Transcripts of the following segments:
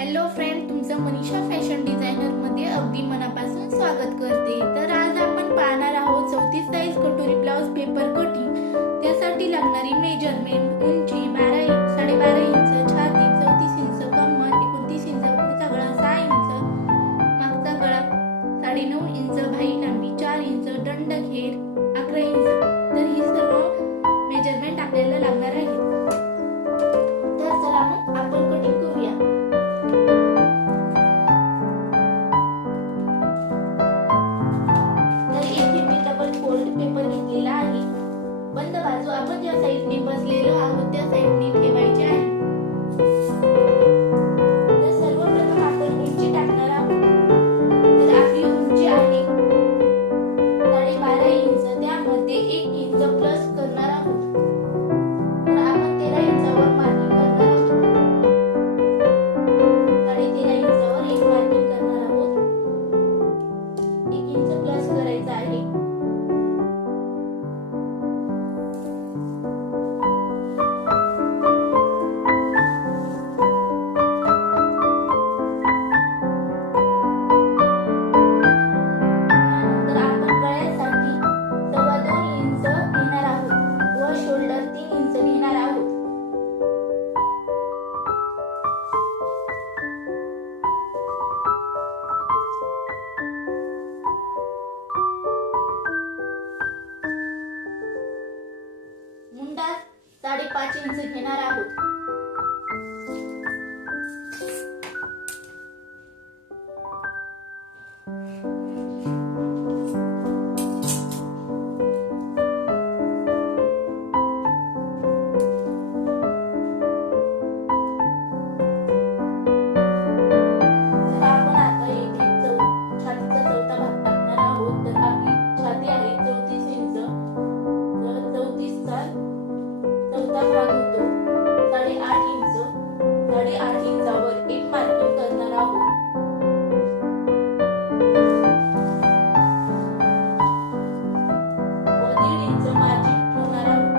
Hello friend, तुमचं Manisha fashion designer मध्ये अगदी मनापासून स्वागत करते. तर आज आपण पाहणार आहोत 34 साइज कटोरी ब्लाउज पेपर कटिंग. त्यासाठी लागणारी मेजरमेंट: उंची 12 इंच, 12.5 इंच छाती, 34 इंच कमर, 29 इंच पुढचा गळा, 6 इंच मागचा गळा, 9.5 इंच भाई लांबी, 4 इंच दंडघेर, 11 इंच. तर ही सर्व मेजरमेंट आपल्याला लागणार आहे. तर चला मग आपण कटिंग करूया. पेपर घेतलेला आहे. बंद बाजू आपण ज्या साइडने बसलेलो आहोत त्या साइडने ठेवायची आहे. तर सर्वप्रथम आपण उंची टाकणार आहोत. तर आपली उंची आहे 12.5 इंच, त्यामध्ये 1 इंच प्लस करणार आहोत. तर आपण 13 इंचावर मार्किंग करणार आहोत. 13.5 इंचावर एक मार्किंग करणार आहोत. 1 इंच प्लस करायचा आहे. मुंडा 5.5 इंच घेणार आहोत. इंचावर एक मार्किंग करणार आहोत. व 1.5 इंच मार्जिन ठेवणार आहोत.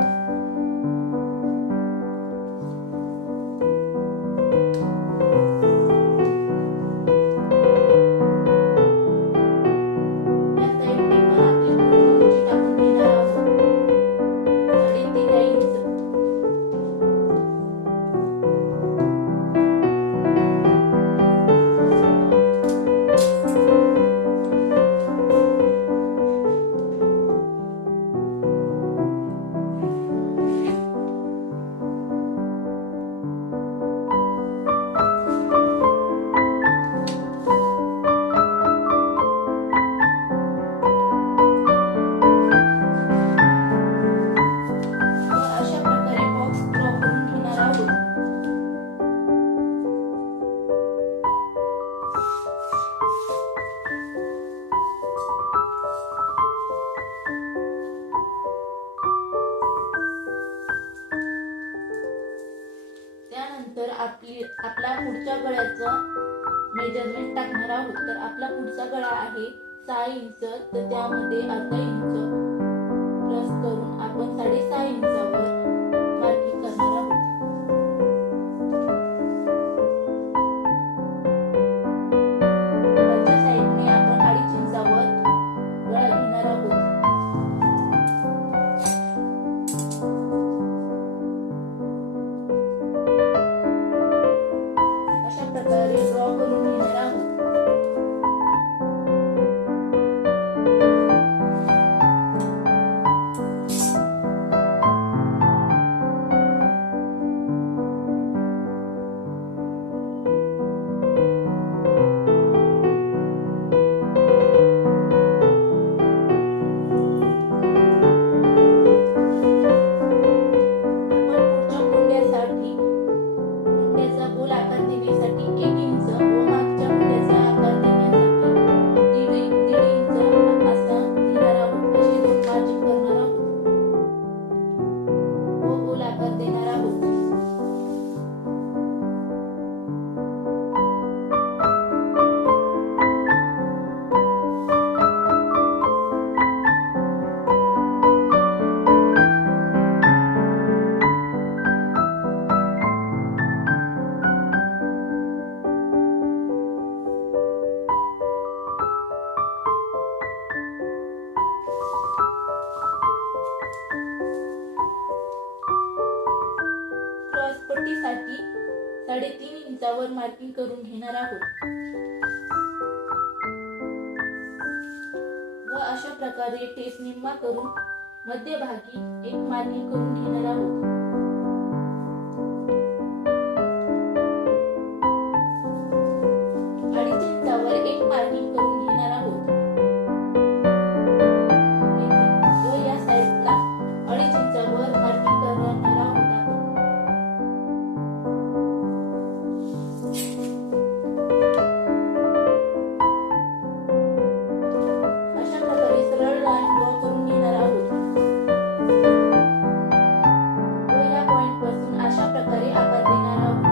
या साइडने पण आपली पूर्ण उंची टाकून घेणार आहोत. 13.5 इंच. त्यानंतर आपला पुढच्या गळ्याचं मेजरमेंट टाकणार आहोत. तर आपला पुढचा गळा आहे 6 इंच, तर त्यामध्ये अर्धा इंच प्लस करून आपण 6.5 इंचावर मार्किंग करणार आहोत. वरच्या साइडने आपण 2.5 इंचावर गळा घेणार आहोत. अशा प्रकारे ड्रॉ करून घेणार आहोत. आपण पुढच्या मुंड्याचा गोल आकार देण्यासाठी 1 3 इंचावर मार्किंग करून घेणार आहोत व अशा प्रकारे ठेस निम्मा करून मध्यभागी एक मार्किंग करून घेणार आहोत. 2.5 इंचावर एक मार्किंग करून घेणार आहोत व या साईडला 2.5 इंचावर मार्किंग करणार आहोत आपण. अशा प्रकारे सरळ लाईन ड्रॉ करून घेणार आहोत व या पॉइंट पासून अशा प्रकारे आकार देणार आहोत.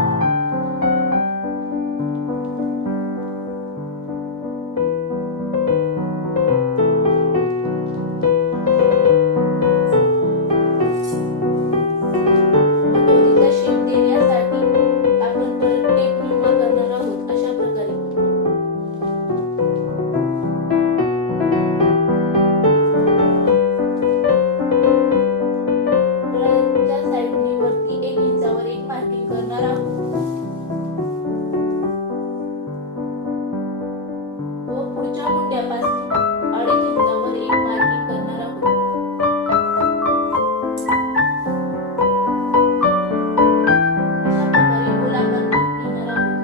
कटोरीचा शेप देण्यासाठी आपण परत टेप निम्मा करणार आहोत अशा प्रकारे. गळ्याच्या साईडने वरती 1 इंचावर एक मार्किंग करणार आहोत व पुढच्या मुंड्यापासून 2.5 इंचावर एक मार्किंग करणार आहोत. अशा प्रकारे गोलाकार करून घेणार आहोत.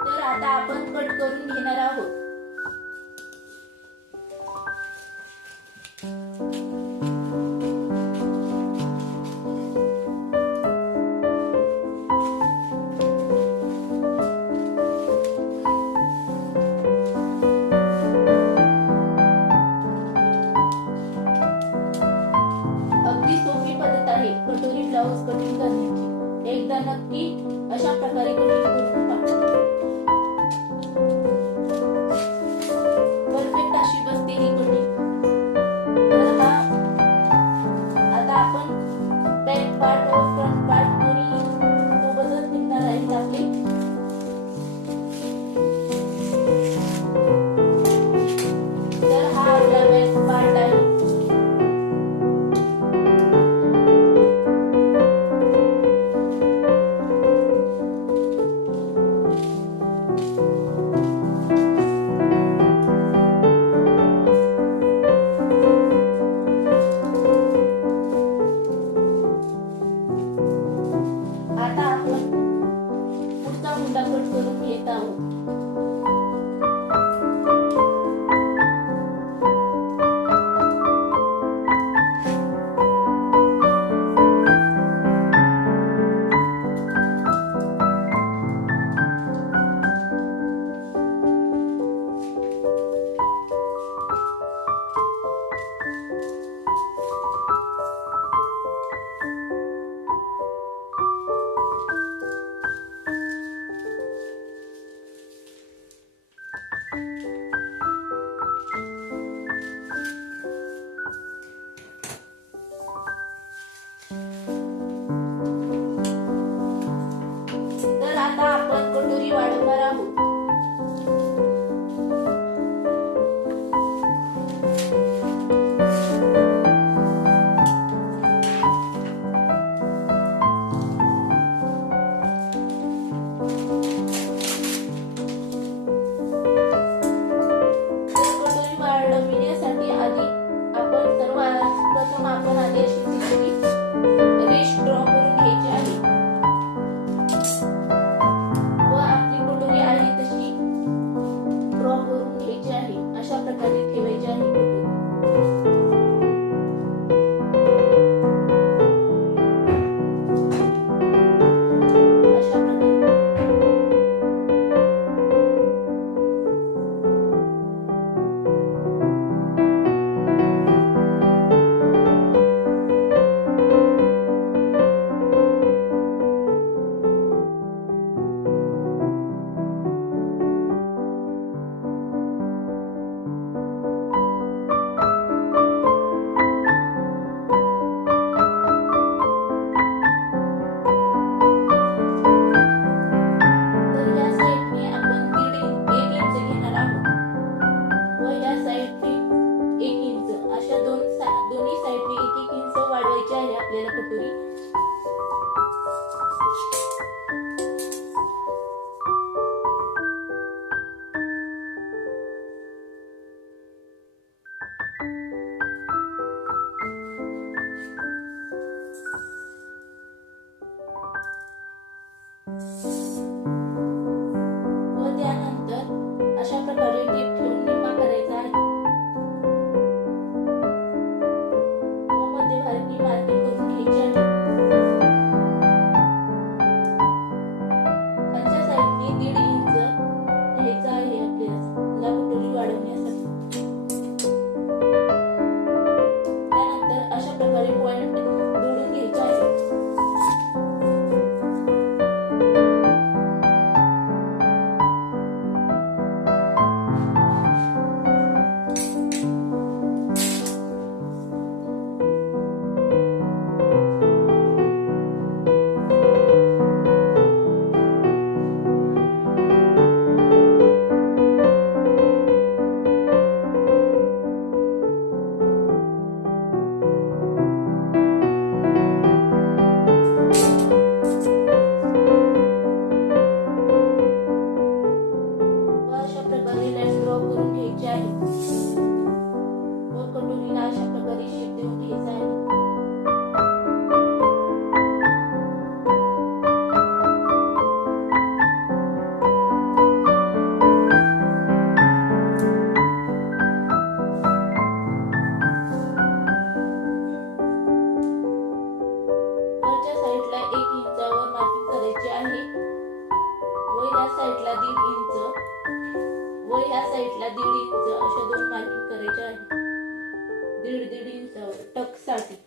तर आता आपण कट करून घेणार आहोत. अगदी सोपी पद्धत आहे कटोरी ब्लाउज कटिंग करण्याची. एकदा नक्की अशा प्रकारे कटिंग करून पहा. परफेक्ट अशी बसते ही कटिंग. तर आता आपण बॅक पार्ट व फ्रंट पार्ट दोन्ही सोबतच निघणार आहेत आपले. तर हा आपला बॅक पार्ट आहे. आहे आपल्याला कटोरी. व त्यानंतर अशा प्रकारे टीप ठेवून निम्मा करायचा आहे व मध्यभागी मार्किंग करून घ्यायची आहे. खालच्या साईडने 1.5 इंच घ्यायचा आहे आपल्याला कटोरी वाढवण्यासाठी. त्यानंतर अशा प्रकारे पॉइंट जोडून घ्यायचे आहे. करून घ्यायचे आहे व कटोरीला अशा प्रकारे शेप देऊन घ्यायचा आहे. वरच्या साईडला 1 इंचावर मार्किंग करायची आहे व या साईडला 1.5 इंच व या साईडला 1.5 इंच अशा दोन मार्किंग करायचे आहे. 1.5 इंचावर टक साठी.